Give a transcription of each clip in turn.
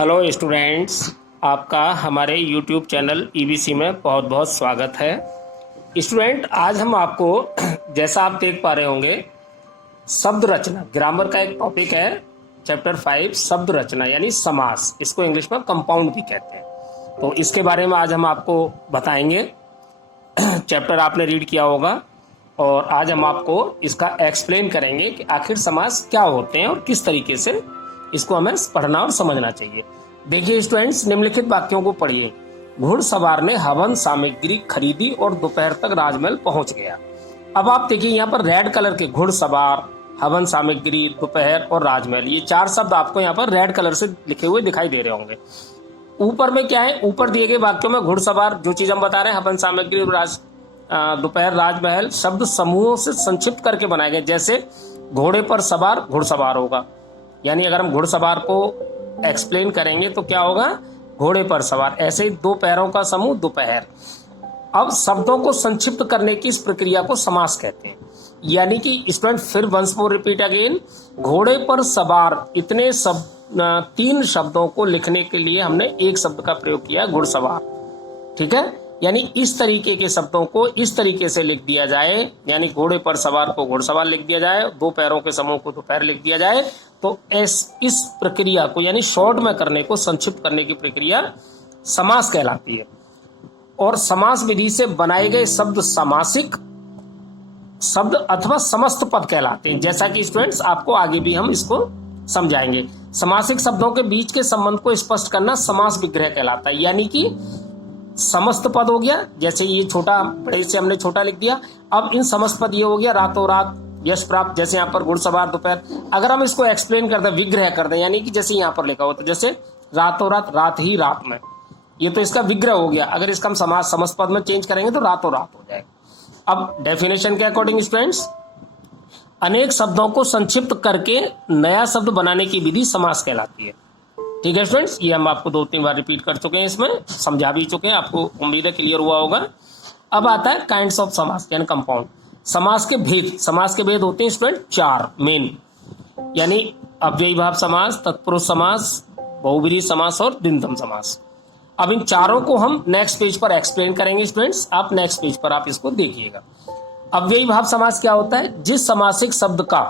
Hello students, आपका हमारे YouTube channel EBC में बहुत बहुत स्वागत है। स्टूडेंट, आज हम आपको जैसा आप देख पा रहे होंगे शब्द रचना ग्रामर का एक टॉपिक है। चैप्टर 5 शब्द रचना यानी समास, इसको इंग्लिश में कंपाउंड भी कहते हैं। तो इसके बारे में आज हम आपको बताएंगे। चैप्टर आपने रीड किया होगा और आज हम आपको इसका एक्सप्लेन करेंगे कि आखिर समास क्या होते हैं और किस तरीके से इसको हमें पढ़ना और समझना चाहिए। देखिए स्टूडेंट्स, निम्नलिखित वाक्यों को पढ़िए। घुड़सवार ने हवन सामग्री खरीदी और दोपहर तक राजमहल पहुंच गया। अब आप देखिए यहाँ पर रेड कलर के घुड़सवार, हवन सामग्री, दोपहर और राजमहल, ये चार शब्द आपको यहाँ पर रेड कलर से लिखे हुए दिखाई दे रहे होंगे। ऊपर में क्या है, ऊपर दिए गए वाक्यों में घुड़सवार जो चीज हम बता रहे हैं, हवन सामग्री और दोपहर, राजमहल, शब्द समूहों से संक्षिप्त करके बनाए गए। जैसे घोड़े पर सवार घुड़सवार होगा, यानी अगर हम घुड़सवार को एक्सप्लेन करेंगे तो क्या होगा, घोड़े पर सवार। ऐसे ही दो पैरों का समूह दोपहर। अब शब्दों को संक्षिप्त करने की इस प्रक्रिया को समास कहते हैं। यानी कि स्टूडेंट फिर वंस मोर रिपीट अगेन, घोड़े पर सवार इतने तीन शब्दों को लिखने के लिए हमने एक शब्द का प्रयोग किया, घुड़सवार। ठीक है, यानी इस तरीके के शब्दों को इस तरीके से लिख दिया जाए, यानी घोड़े पर सवार को घुड़सवार लिख दिया जाए, दो पैरों के समूह को दोपहर लिख दिया जाए, तो इस प्रक्रिया को यानी शॉर्ट में करने को, संक्षिप्त करने की प्रक्रिया समास कहलाती है। और समास विधि से बनाए गए शब्द समासिक शब्द अथवा समस्त पद कहलाते हैं। जैसा कि स्टूडेंट्स आपको आगे भी हम इसको समझाएंगे। समासिक शब्दों के बीच के संबंध को स्पष्ट करना समास विग्रह कहलाता है। यानी कि समस्त पद हो गया, जैसे ये छोटा, बड़े से हमने छोटा लिख दिया। अब इन समस्त पद ये हो गया, रातों रात यश प्राप्त, जैसे यहाँ पर घुड़सवार दोपहर। अगर हम इसको एक्सप्लेन कर दें, विग्रह कर दें, यानी कि जैसे यहाँ पर लिखा हो तो जैसे रातों रात, रात ही रात में, ये तो इसका विग्रह हो गया। अगर इसका हम समास समस्त पद में चेंज करेंगे तो रातों रात हो जाएगा। अब डेफिनेशन के अकॉर्डिंग स्टूडेंट्स, अनेक शब्दों को संक्षिप्त करके नया शब्द बनाने की विधि समास कहलाती है। ठीक है स्टूडेंट्स, ये हम आपको 2-3 बार रिपीट कर चुके हैं, इसमें समझा भी चुके हैं, आपको उम्मीद है क्लियर हुआ होगा। अब आता है काइंड्स ऑफ समास यानी कंपाउंड। समास के भेद, समास के भेद होते हैं स्टूडेंट 4 मेन, यानी अव्ययी भाव समास, तत्पुरुष समास, बहुब्रीहि समास और द्विंद्वम समास। अब इन चारों को हम नेक्स्ट पेज पर एक्सप्लेन करेंगे स्टूडेंट्स, आप नेक्स्ट पेज पर आप इसको देखिएगा। अव्ययी भाव समास क्या होता है, जिस समासिक शब्द का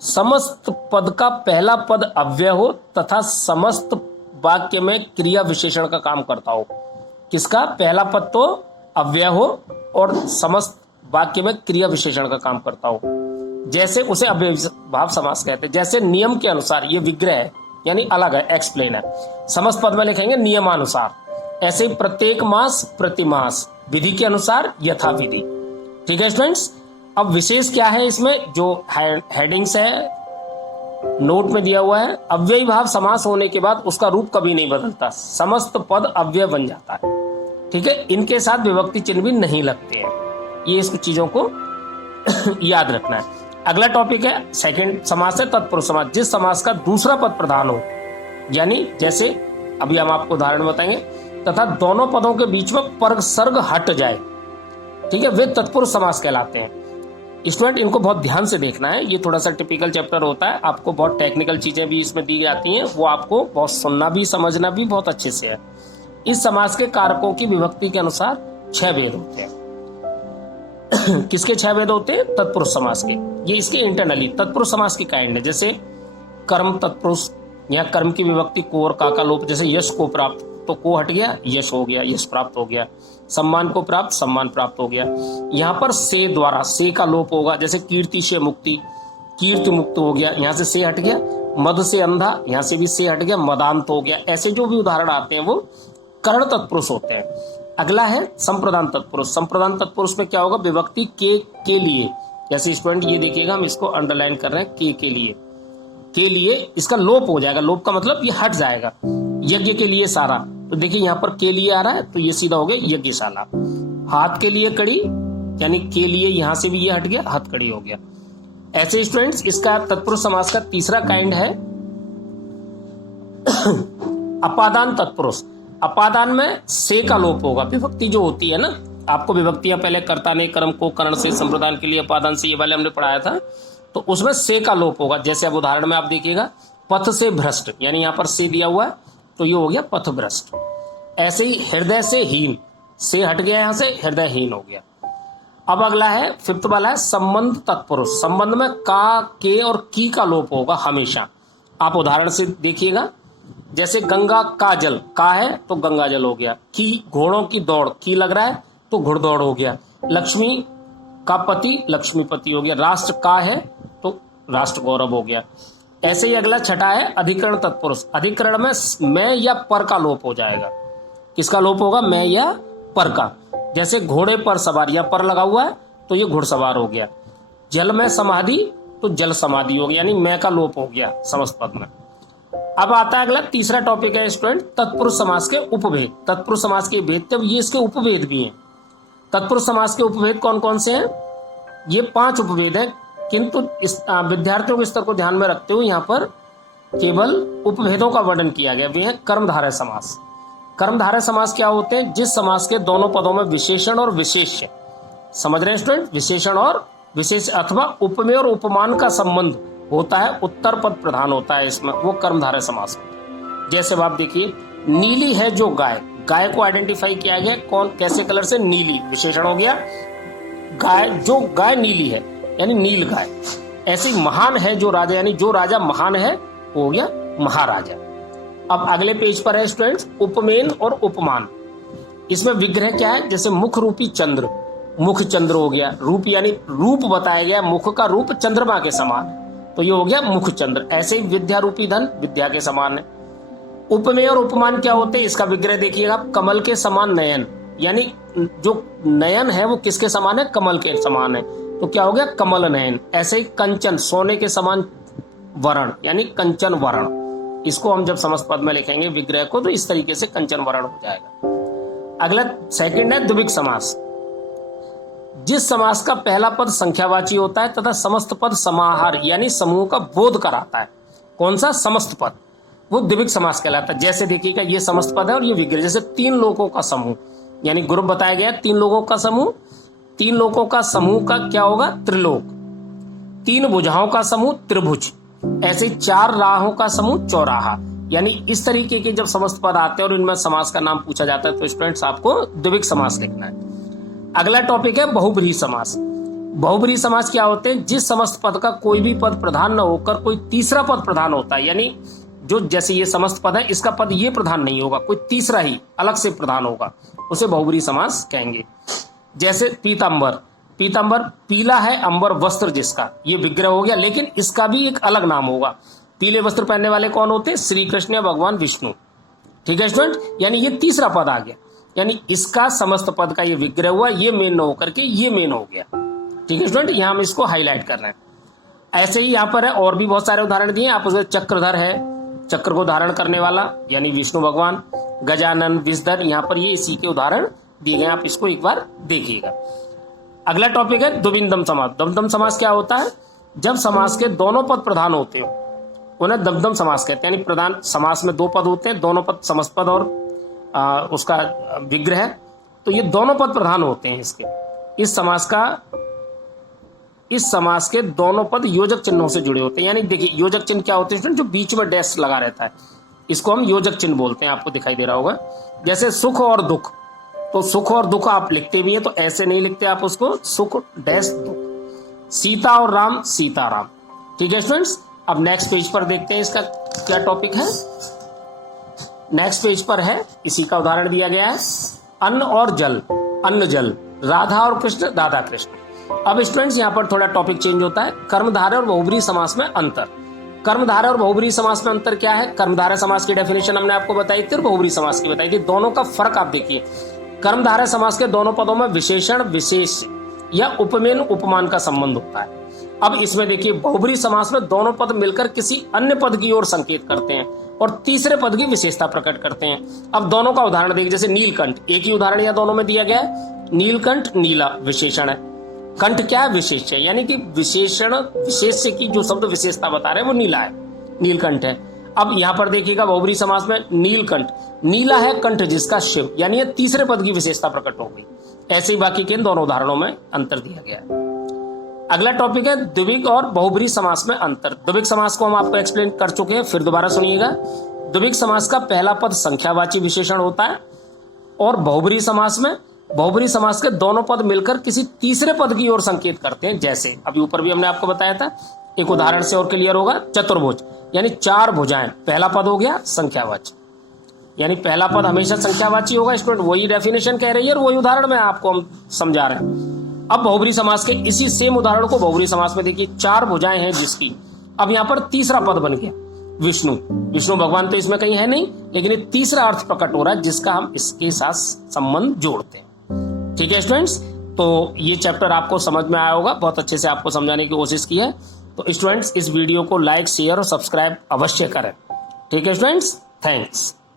समस्त पद का पहला पद अव्यय हो तथा समस्त वाक्य में क्रिया विशेषण का काम करता हो। किसका, पहला पद तो अव्यय हो और समस्त वाक्य में क्रिया विशेषण का काम करता हो, जैसे उसे अव्ययी भाव समास कहते हैं। जैसे नियम के अनुसार, ये विग्रह है यानी अलग है, एक्सप्लेन है। समस्त पद में लिखेंगे नियमानुसार। ऐसे प्रत्येक मास प्रतिमास, विधि के अनुसार यथा विधि। ठीक है स्टूडेंट्स, अब विशेष क्या है इसमें, जो हेडिंग्स है नोट में दिया हुआ है। अव्ययी भाव समास होने के बाद उसका रूप कभी नहीं बदलता, समस्त पद अव्यय बन जाता है। ठीक है, इनके साथ विभक्ति चिन्ह भी नहीं लगते हैं। ये इस चीजों को याद रखना है। अगला टॉपिक है सेकंड समास है तत्पुरुष समास, जिस समास का दूसरा पद प्रधान हो, यानी जैसे अभी हम आपको उदाहरण बताएंगे, तथा दोनों पदों के बीच में पर्ग सर्ग हट जाए, ठीक है, वे तत्पुरुष समास कहलाते हैं। स्टूडेंट इनको बहुत ध्यान से देखना है, ये थोड़ा सा टिपिकल चैप्टर होता है, आपको बहुत टेक्निकल चीजें भी इसमें दी जाती हैं, वो आपको बहुत सुनना भी समझना भी बहुत अच्छे से है। इस समास के कारकों की विभक्ति के अनुसार 6 भेद होते हैं। किसके 6 भेद होते हैं, तत्पुरुष समास के। ये इसके इंटरनली तत्पुरुष समास की काइंड है। जैसे कर्म तत्पुरुष, यहाँ कर्म की विभक्ति को और का लोप, जैसे यश को प्राप्त तो को हट गया, यश हो गया, यश प्राप्त हो गया। सम्मान को प्राप्त, सम्मान प्राप्त हो गया। यहाँ पर से द्वारा से का लोप होगा, जैसे कीर्ति से मुक्ति, कीर्ति मुक्त हो गया, यहाँ से हट गया। मद से अंधा, यहाँ से भी से हट गया, मदांत हो गया। ऐसे जो भी उदाहरण आते हैं वो कर्ण तत्पुरुष होते हैं। अगला है संप्रदान तत्पुरुष। संप्रदान तत्पुरुष में क्या होगा, विभक्ति के लिए। जैसे स्टूडेंट ये देखिएगा, हम इसको अंडरलाइन कर रहे हैं, के लिए इसका लोप हो जाएगा। लोप का मतलब ये हट जाएगा, यज्ञ के लिए सारा, तो देखिए यहाँ पर के लिए आ रहा है तो ये सीधा हो गया यज्ञशाला। हाथ के लिए कड़ी, यानी के लिए यहाँ से भी ये हट गया, हथकड़ी हो गया। ऐसे स्टूडेंट्स इसका तत्पुरुष समास का तीसरा काइंड है अपादान तत्पुरुष। अपादान में से का लोप होगा, विभक्ति जो होती है ना, आपको विभक्तियां पहले कर्ता ने कर्म को कर्ण से, संप्रदान के लिए अपादान से, ये वाले हमने पढ़ाया था, तो उसमें से का लोप होगा। जैसे अब उदाहरण में आप देखिएगा, पथ से भ्रष्ट, यानी यहाँ पर से दिया हुआ है, तो ये हो गया पथभ्रष्ट। ऐसे ही हृदय से हीन, से हट गया यहां से, हृदयहीन हो गया। अब अगला है फिफ्थ वाला है संबंध तत्पुरुष। संबंध में का, के और की का लोप होगा हमेशा। आप उदाहरण से देखिएगा, जैसे गंगा का जल, का है तो गंगा जल हो गया। की, घोड़ों की दौड़, की लग रहा है तो घुड़दौड़ हो गया। लक्ष्मी का पति, लक्ष्मीपति हो गया। राष्ट्र का है तो राष्ट्र गौरव हो गया। ऐसे ही अगला छठा है अधिकरण तत्पुरुष। अधिकरण में मैं या पर का लोप हो जाएगा। किसका लोप होगा? मैं या पर का। जैसे घोड़े पर सवार, या पर लगा हुआ है तो ये घुड़सवार हो गया। जल में समाधि तो जल समाधि हो गया, यानी मैं का लोप हो गया समस्त पद में। अब आता है अगला तीसरा टॉपिक है स्टूडेंट, तत्पुरुष समास के उपभेद। तत्पुरुष समास के भेद, तब ये इसके उपभेद भी हैं। तत्पुरुष समास के उपभेद कौन कौन से हैं? ये 5 उपभेद हैं, किंतु इस विद्यार्थियों के स्तर को ध्यान में रखते हुए यहाँ पर केवल उपभेदों का वर्णन किया गया। वे हैं कर्मधारय समास। कर्मधारय समास क्या होते हैं? जिस समास के दोनों पदों में विशेषण और विशेष्य, समझ रहे हैं स्टूडेंट, विशेषण और विशेष अथवा उपमेय और उपमान का संबंध होता है, उत्तर पद प्रधान होता है इसमें, वो कर्मधारय समास होता है। जैसे आप देखिए, नीली है जो गाय, गाय को आइडेंटिफाई किया गया कौन, कैसे कलर से? नीली, विशेषण हो गया। गाय, जो गाय नीली है यानी नील गाय। ऐसे ही महान है जो राजा, यानी जो राजा महान है वो हो गया महाराजा। अब अगले पेज पर है स्टूडेंट्स उपमेन और उपमान। इसमें विग्रह क्या है? जैसे मुख रूपी चंद्र, मुख चंद्र हो गया। रूप यानी रूप बताया गया, मुख का रूप चंद्रमा के समान है तो ये हो गया मुख चंद्र। ऐसे ही विद्या रूपी धन विद्या के समान है। उपमेय और उपमान क्या होते हैं? इसका विग्रह देखिएगा, कमल के समान नयन, यानी जो नयन है वो किसके समान है? कमल के समान है तो क्या हो गया? कमल नयन। ऐसे ही कंचन, सोने के समान वर्ण, यानी कंचन वर्ण। इसको हम जब समस्त पद में लिखेंगे विग्रह को तो इस तरीके से कंचन वर्ण हो जाएगा। अगला सेकंड है द्विविक समास। जिस समास का पहला पद संख्यावाची होता है तथा समस्त पद समाहार यानी समूह का बोध कराता है। कौन सा? समस्त पद, वो द्विविक समास कहलाता है। जैसे देखिएगा, ये समस्त पद है और ये विग्रह। जैसे 3 लोगों का समूह, यानी ग्रुप बताया गया 3 लोगों का समूह। 3 लोगों का समूह का क्या होगा? त्रिलोक। 3 भुजाओं का समूह त्रिभुज। ऐसे 4 राहों का समूह चौराहा। यानी इस तरीके के जब समस्त पद आते हैं और इनमें समास का नाम पूछा जाता है तो स्टूडेंट्स आपको द्विविक समास लिखना है। अगला टॉपिक है बहुब्रीहि समास। बहुब्रीहि समास क्या होते हैं? जिस समस्त पद का कोई भी पद प्रधान न होकर कोई तीसरा पद प्रधान होता है, यानी जो जैसे ये समस्त पद है, इसका पद ये प्रधान नहीं होगा, कोई तीसरा ही अलग से प्रधान होगा, उसे बहुब्रीहि समास कहेंगे। जैसे पीतांबर, पीतांबर पीला है अंबर वस्त्र जिसका, ये विग्रह हो गया, लेकिन इसका भी एक अलग नाम होगा। पीले वस्त्र पहनने वाले कौन होते हैं? श्री कृष्ण या भगवान विष्णु। ठीक है स्टूडेंट, यानी ये तीसरा पद आ गया, यानी इसका समस्त पद का ये विग्रह हुआ, ये मेन न होकर के ये मेन हो गया। ठीक है स्टूडेंट, यहां हम इसको हाईलाइट कर रहे हैं। ऐसे ही यहाँ पर है और भी बहुत सारे उदाहरण दिए। आप उसमें चक्रधर है, चक्र को धारण करने वाला यानी विष्णु भगवान। गजानन, विषधर, यहाँ पर ये इसी के उदाहरण दिए गए, आप इसको एक बार देखिएगा। अगला टॉपिक है द्विविंदम समास। द्विविंदम समास क्या होता है? जब समास के दोनों पद प्रधान होते हो उन्हें द्विविंदम समास कहते हैं। यानी प्रधान समास में 2 पद होते हैं, दोनों पद समस्त पद और उसका विग्रह, तो ये दोनों पद प्रधान होते हैं इसके। इस समास के दोनों पद योजक चिन्हों से जुड़े होते हैं। यानी देखिए योजक चिन्ह क्या होते हैं? जो बीच में डैश लगा रहता है, इसको हम योजक चिन्ह बोलते हैं। आपको दिखाई दे रहा होगा, जैसे सुख और दुख, तो सुख और दुख आप लिखते भी हैं तो ऐसे नहीं लिखते आप उसको, सुख डैश दुख। सीता और राम, सीता राम। ठीक है स्टूडेंट्स, अब नेक्स्ट पेज पर देखते हैं इसका क्या टॉपिक है। नेक्स्ट पेज पर है, इसी का उदाहरण दिया गया है, अन्न और जल, अन्न जल, राधा और कृष्ण, राधा कृष्ण। अब स्टूडेंट्स यहाँ पर थोड़ा टॉपिक चेंज होता है। कर्मधारय और बहुब्रीहि समास में अंतर। कर्मधारय और बहुब्रीहि समास में अंतर क्या है? कर्मधारय समास की डेफिनेशन हमने आपको बताई थी और बहुब्रीहि समास की बताई थी। दोनों का फर्क आप देखिए। कर्मधारय समास के दोनों पदों में विशेषण, विशेष या उपमेन, उपमान का संबंध होता है। अब इसमें देखिए बहुब्रीहि समास में दोनों पद मिलकर किसी अन्य पद की ओर संकेत करते हैं और तीसरे पद की विशेषता प्रकट करते हैं। अब दोनों का उदाहरण देखिए, जैसे नीलकंठ, एक ही उदाहरण यहाँ दोनों में दिया गया है। नीलकंठ नीला विशेषण है, कंठ क्या है? विशेष है, यानी कि विशेषण विशेष्य की जो शब्द विशेषता बता रहे हैं वो नीला है, नीलकंठ है। अब यहाँ पर देखिएगा बहुब्रीहि समास में नीलकंठ, नीला है कंठ जिसका शिव, यानी ये तीसरे पद की विशेषता प्रकट हो गई। ऐसे ही बाकी के इन दोनों उदाहरणों में अंतर दिया गया है। अगला टॉपिक है द्विविक और बहुब्रीहि समास में अंतर। द्विविक समास को हम आपको एक्सप्लेन कर चुके हैं, फिर दोबारा सुनिएगा। द्विविक समास का पहला पद संख्यावाची विशेषण होता है और बहुब्री समास में बहुब्री समास के दोनों पद मिलकर किसी तीसरे पद की ओर संकेत करते हैं। जैसे अभी ऊपर भी हमने आपको बताया था, एक उदाहरण से और क्लियर होगा। चतुर्भुज यानी चार भुजाएं, पहला पद हो गया संख्यावाची, यानी पहला पद हमेशा संख्यावाची होगा। स्टूडेंट वही डेफिनेशन कह रही है और वही उदाहरण में आपको हम समझा रहे हैं। अब बहुब्री समास के इसी सेम उदाहरण को बहुब्री समास में देखिए, चार भुजाएं हैं जिसकी, अब यहां पर तीसरा पद बन गया विष्णु। विष्णु भगवान तो इसमें कहीं है नहीं, लेकिन ये तीसरा अर्थ प्रकट हो रहा है जिसका हम इसके साथ संबंध जोड़ते हैं। ठीक है स्टूडेंट्स, तो ये चैप्टर आपको समझ में आया होगा, बहुत अच्छे से आपको समझाने की कोशिश की है। तो स्टूडेंट्स इस वीडियो को लाइक, शेयर और सब्सक्राइब अवश्य करें। ठीक है स्टूडेंट्स, थैंक्स।